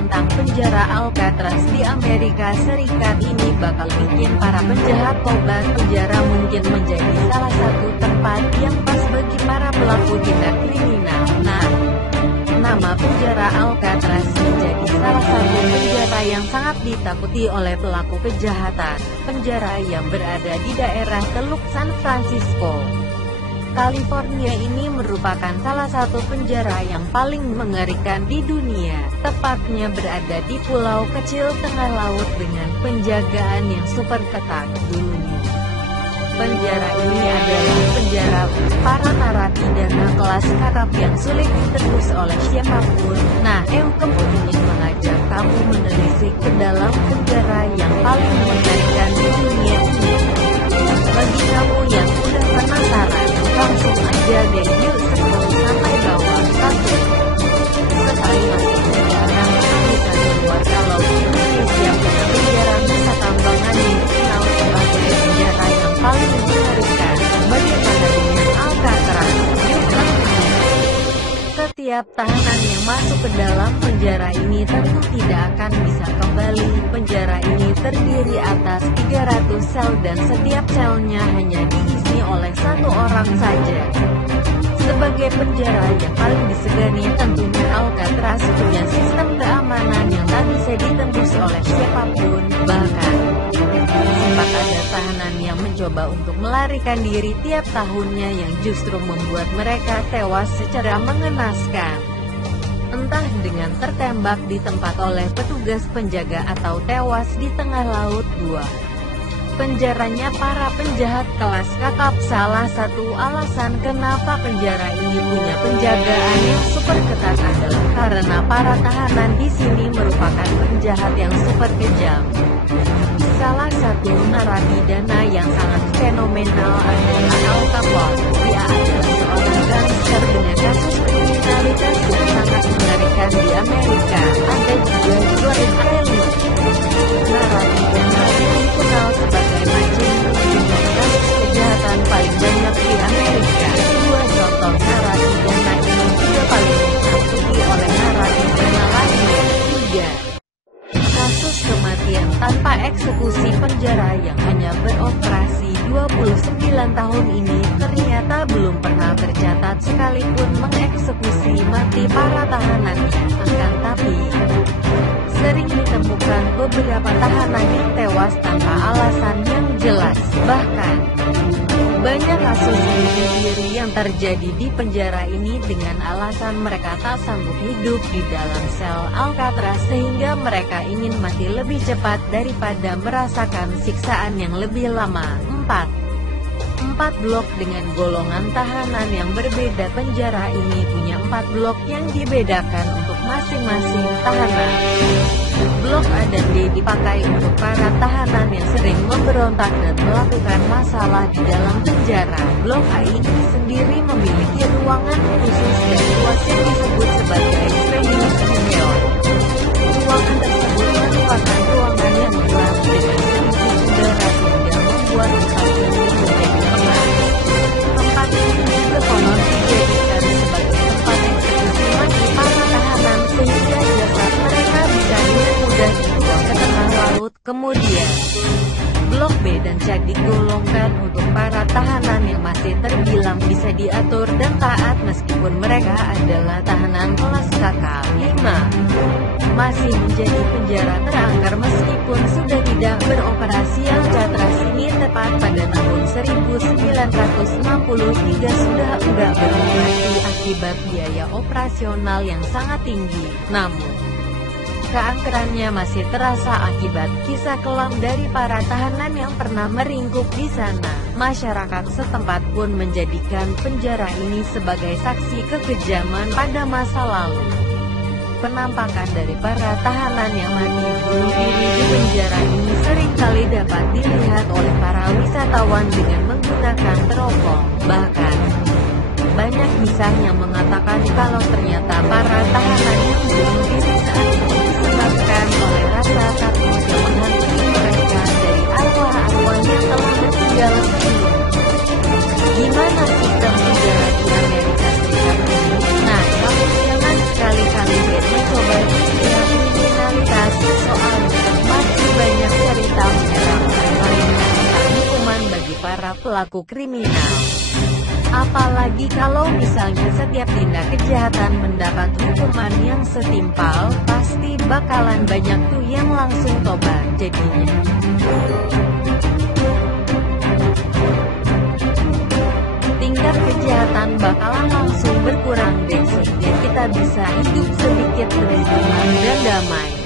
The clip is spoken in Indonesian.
tentang penjara Alcatraz di Amerika Serikat ini bakal bikin para penjahat tobat penjara mungkin menjadi salah satu tempat yang pas bagi para pelaku tindak kriminal. Nah, nama penjara Alcatraz menjadi salah satu penjara yang sangat ditakuti oleh pelaku kejahatan. Penjara yang berada di daerah Teluk San Francisco, California ini merupakan salah satu penjara yang paling mengerikan di dunia. Tepatnya berada di pulau kecil tengah laut dengan penjagaan yang super ketat. Dulunya, penjara ini adalah penjara untuk para narapidana kelas kakap yang sulit ditembus oleh siapapun. Nah, kamu ingin mengajak kamu menelisik ke dalam penjara yang paling mengerikan di dunia ini. Bagi kamu yang udah penasaran, langsung aja deh yuk scroll sampai bawah. Tapi sekali masih jarang bisa keluar kalau Indonesia punya penjara Nusa Kambangan yang dikenal sebagai penjara yang paling mengerikan. Bagaimana dengan Alcatraz? Yuk langsung. Setiap tahanan yang masuk ke dalam penjara ini tentu tidak akan bisa kembali. Penjara ini terdiri atas 300 sel dan setiap selnya hanya diisi oleh satu orang saja. Sebagai penjara yang paling disegani, tentunya Alcatraz punya sistem keamanan yang tak bisa ditembus oleh siapapun. Bahkan sempat ada tahanan yang mencoba untuk melarikan diri tiap tahunnya yang justru membuat mereka tewas secara mengenaskan. Entah dengan tertembak di tempat oleh petugas penjaga atau tewas di tengah laut. Penjaranya para penjahat kelas kakap. Salah satu alasan kenapa penjara ini punya penjagaan yang super ketat adalah karena para tahanan di sini merupakan penjahat yang super kejam. Salah satu narapidana yang sangat fenomenal adalah Al Capone. Dia adalah seorang gangster dengan kasus kriminalitas yang sangat mengerikan di Amerika. Ada juga John Kelly, narapidana yang dikenal sebagai Majin dengan kasus kejahatan paling banyak di Amerika. Dua contoh narapidana ini juga paling ditakuti oleh narapidana lainnya. 3. Kasus kematian tanpa eksekusi. Penjara yang hanya beroperasi 29 tahun ini ternyata belum pernah tercatat sekalipun mengeksekusi mati para tahanannya. Akan tapi, sering ditemukan beberapa tahanan yang tewas tanpa alasan yang jelas. Bahkan, banyak kasus bunuh diri yang terjadi di penjara ini dengan alasan mereka tak sanggup hidup di dalam sel Alcatraz sehingga mereka ingin mati lebih cepat daripada merasakan siksaan yang lebih lama. 4 blok dengan golongan tahanan yang berbeda. Penjara ini punya 4 blok yang dibedakan untuk masing-masing tahanan. Blok A dan D dipakai untuk para tahanan yang sering memberontak dan melakukan masalah di dalam penjara. Blok A ini sendiri memiliki ruangan khusus dan luas yang disebut sebagai Venus Union. Ruangan tersebut merupakan ruangan yang gelap dengan sedikit udara sehingga membuat tempat ini menjadi pengap. Tempat ini juga konon dijadikan sebagai tempat eksekusi mati para tahanan sehingga jasad mereka bisa dengan mudah dibuang ke tengah laut. Kemudian, Blok B dan C digolongkan untuk para tahanan yang masih terbilang bisa diatur dan taat meskipun mereka adalah tahanan kelas kakap. 5. Masih menjadi penjara terangker meskipun sudah tidak beroperasi. Alcatraz ini tepat pada tahun 1963 sudah enggak beroperasi akibat biaya operasional yang sangat tinggi. Namun, keangkerannya masih terasa akibat kisah kelam dari para tahanan yang pernah meringkuk di sana. Masyarakat setempat pun menjadikan penjara ini sebagai saksi kekejaman pada masa lalu. Penampakan dari para tahanan yang mati bunuh diri di penjara ini seringkali dapat dilihat oleh para wisatawan dengan menggunakan teropong. Bahkan, banyak kisah yang mengatakan kalau ternyata para tahanan yang bunuh diri saat itu disebabkan oleh rasa takut yang menghantui mereka dari arwah-arwah yang telah meninggal sebelumnya. Gimana sistem penjara di Amerika Serikat ini? Nah, kamu jangan sekali-kali mencoba dunia kriminal para pelaku kriminal. Apalagi kalau misalnya setiap tindak kejahatan mendapat hukuman yang setimpal, pasti bakalan banyak tuh yang langsung tobat jadinya. Tingkat kejahatan bakalan langsung berkurang deh, sehingga kita bisa hidup sedikit lebih tenang dan damai.